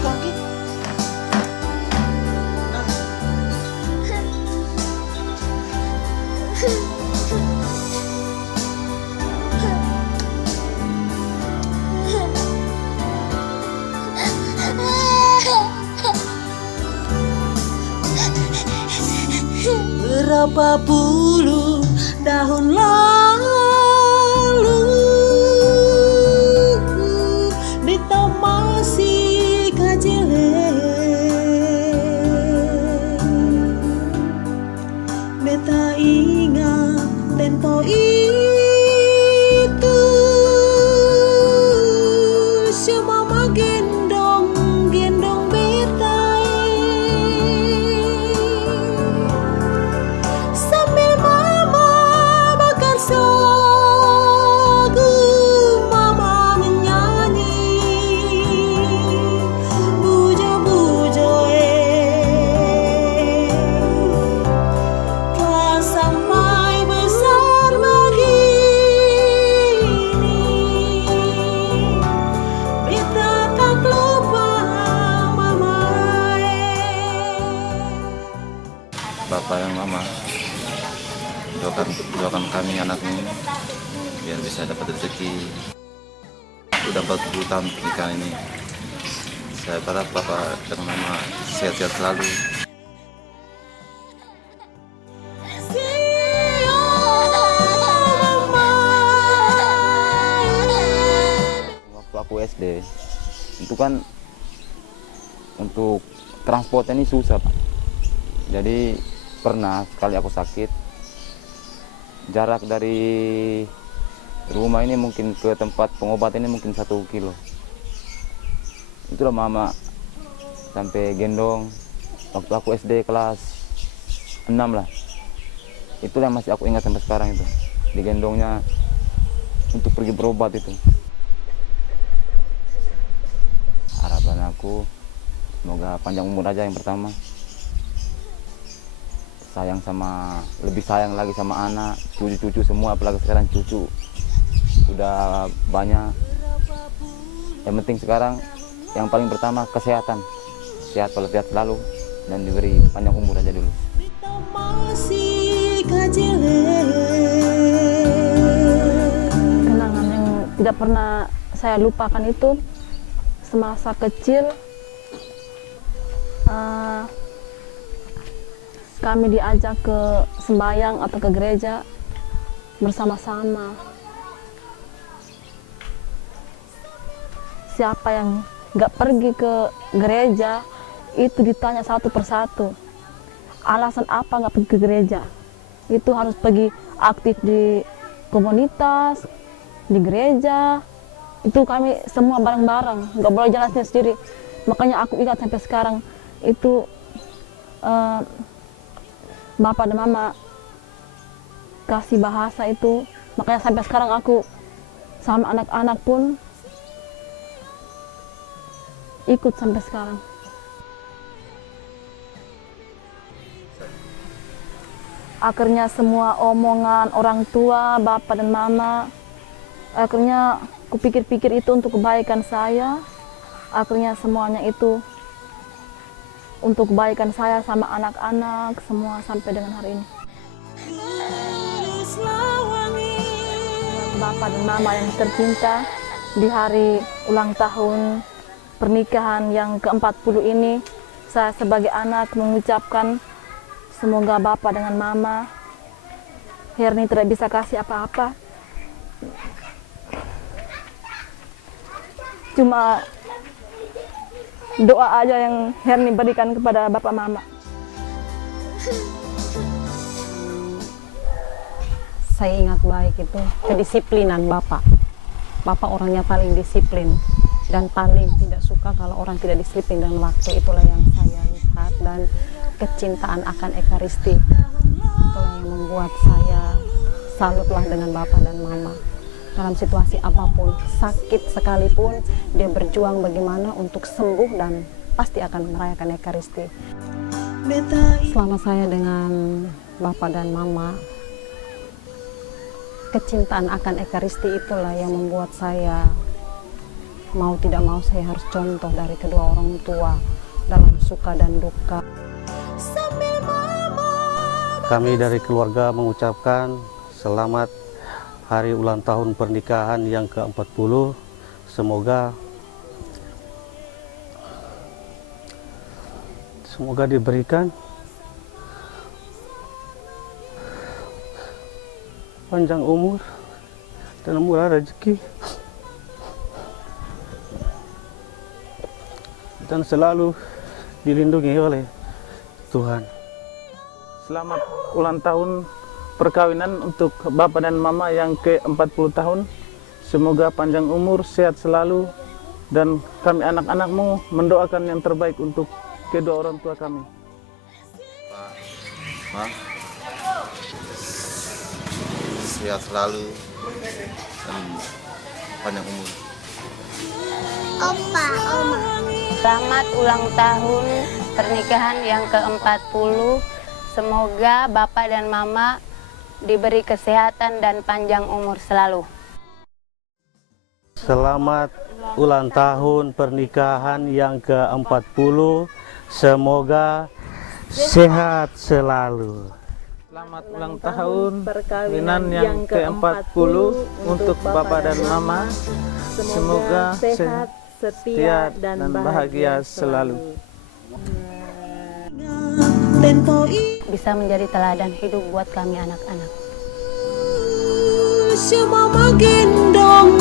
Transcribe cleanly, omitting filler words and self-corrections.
kaki. Berapa puluh tahun lalu beta masih kecil, beta ingat tempo itu si mama gendong beta sambil mama bakar sagu, mama menyanyi bujo-bujo telah sampai besar begini, beta tak lupa mama. Bapak dan Mama, doakan kami anak ini biar bisa dapat rezeki. Udah 40 tahun pernikahan ini. Saya berharap Bapak dan Mama sehat-sehat selalu. Waktu aku SD, itu kan untuk transport ini susah, Pak. Jadi pernah sekali aku sakit, jarak dari rumah ini mungkin ke tempat pengobatan ini mungkin 1 kilo. Itulah mama sampai gendong waktu aku SD kelas 6 lah. Itulah yang masih aku ingat sampai sekarang itu, digendongnya untuk pergi berobat itu. Harapan aku semoga panjang umur aja yang pertama. Lebih sayang lagi sama anak, cucu-cucu semua, apalagi sekarang cucu udah banyak. Yang penting sekarang yang paling pertama kesehatan, sehat walafiat selalu, dan diberi panjang umur aja dulu. Kenangan yang tidak pernah saya lupakan itu semasa kecil, kami diajak ke sembahyang atau ke gereja bersama-sama. Siapa yang nggak pergi ke gereja itu ditanya satu persatu. Alasan apa nggak pergi ke gereja? Itu harus pergi aktif di komunitas, di gereja. Itu kami semua bareng-bareng, nggak boleh jalan sendiri. Makanya aku ingat sampai sekarang itu Bapak dan Mama kasih bahasa itu, makanya sampai sekarang aku sama anak-anak pun ikut sampai sekarang. Akhirnya semua omongan orang tua, Bapak dan Mama, akhirnya kupikir-pikir itu untuk kebaikan saya. Akhirnya semuanya itu untuk kebaikan saya sama anak-anak semua sampai dengan hari ini. Bapak dan Mama yang tercinta, di hari ulang tahun pernikahan yang ke-40 ini, saya sebagai anak mengucapkan semoga Bapak dengan Mama, Herni tidak bisa kasih apa-apa. Cuma doa aja yang Herni berikan kepada Bapak Mama. Saya ingat baik itu kedisiplinan Bapak. Bapak orangnya paling disiplin dan paling tidak suka kalau orang tidak disiplin dan waktu. Itulah yang saya lihat, dan kecintaan akan Ekaristi itulah yang membuat saya salutlah dengan Bapak dan Mama. Dalam situasi apapun, sakit sekalipun, dia berjuang bagaimana untuk sembuh dan pasti akan merayakan Ekaristi. Selama saya dengan Bapak dan Mama, kecintaan akan Ekaristi itulah yang membuat saya mau tidak mau saya harus contoh dari kedua orang tua dalam suka dan duka. Sambil mama Kami dari keluarga mengucapkan selamat hari ulang tahun pernikahan yang ke-40. Semoga diberikan panjang umur dan murah rezeki, dan selalu dilindungi oleh Tuhan. Selamat ulang tahun perkawinan untuk Bapak dan Mama yang ke-40 tahun. Semoga panjang umur, sehat selalu, dan kami anak-anakmu mendoakan yang terbaik untuk kedua orang tua kami. Ma, sehat selalu dan panjang umur. Opa, Oma. Selamat ulang tahun pernikahan yang ke-40. Semoga Bapak dan Mama diberi kesehatan dan panjang umur selalu. Selamat ulang tahun pernikahan yang ke-40. Semoga sehat selalu. Selamat ulang tahun perkawinan yang ke-40 untuk Bapak dan Mama. Semoga sehat, setia, dan bahagia selalu. Tempo Bisa menjadi teladan hidup buat kami anak-anak. si mama gendong